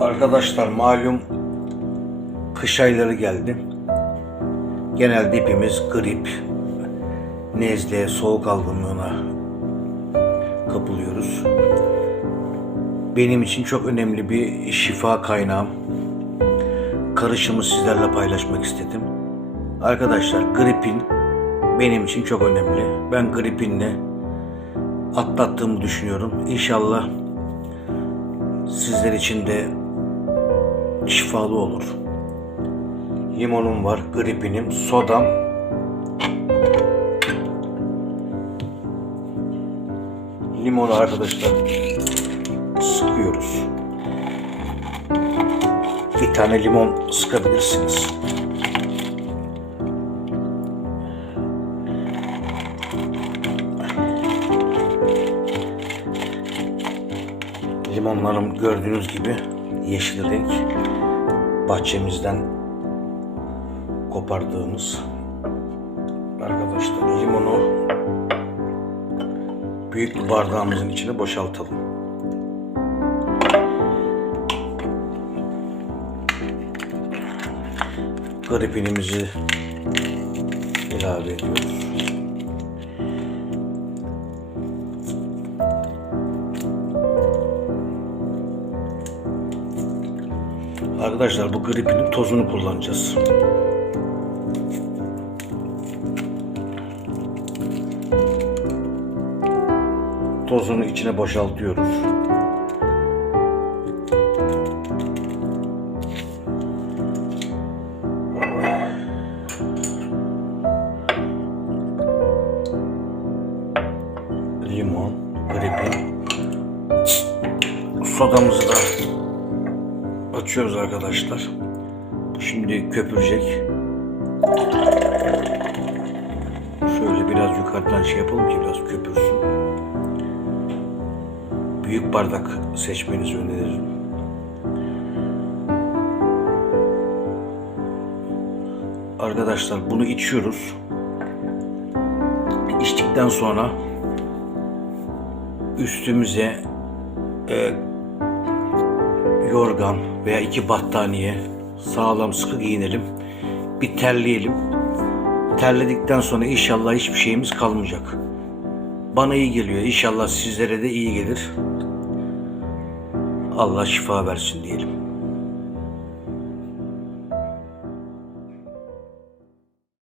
Arkadaşlar malum kış ayları geldi. Genelde hepimiz grip, nezle, soğuk algınlığına kapılıyoruz. Benim için çok önemli bir şifa kaynağım. Karışımı sizlerle paylaşmak istedim. Arkadaşlar gripin benim için çok önemli. Ben gripinle atlattığımı düşünüyorum. İnşallah sizler için de şifalı olur. Limonum var, gripinim, sodam. Limonu arkadaşlar sıkıyoruz. Bir tane limon sıkabilirsiniz. Limonlarım gördüğünüz gibi yeşil renk. Bahçemizden kopardığımız arkadaşlar limonu büyük bir bardağımızın içine boşaltalım. Gripinimizi ilave ediyoruz. Arkadaşlar bu gripinin tozunu kullanacağız. Tozunu içine boşaltıyoruz. Limon, gripin. Sodamızı da açıyoruz arkadaşlar. Şimdi köpürecek. Şöyle biraz yukarıdan şey yapalım ki biraz köpürsün. Büyük bardak seçmenizi öneririm. Arkadaşlar bunu içiyoruz. İçtikten sonra üstümüze e, yorgan veya iki battaniye sağlam sıkı giyinelim. Bir terleyelim. Terledikten sonra inşallah hiçbir şeyimiz kalmayacak. Bana iyi geliyor. İnşallah sizlere de iyi gelir. Allah şifa versin diyelim.